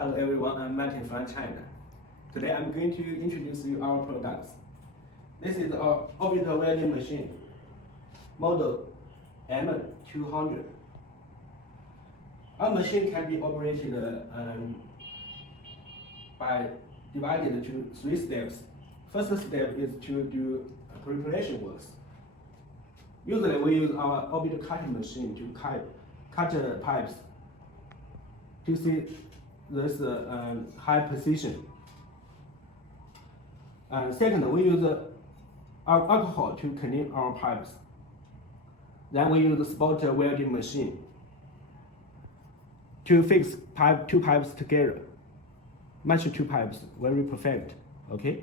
Hello everyone, I'm Martin from China. Today I'm going to introduce you our products. This is our orbital welding machine, model M200. Our machine can be operated by divided to 3 steps. First step is to do preparation works. Usually we use our orbital cutting machine to cut pipes to see this high precision. Second, we use alcohol to clean our pipes. Then we use the spot welding machine to fix two pipes together. Match 2 pipes, very perfect. Okay.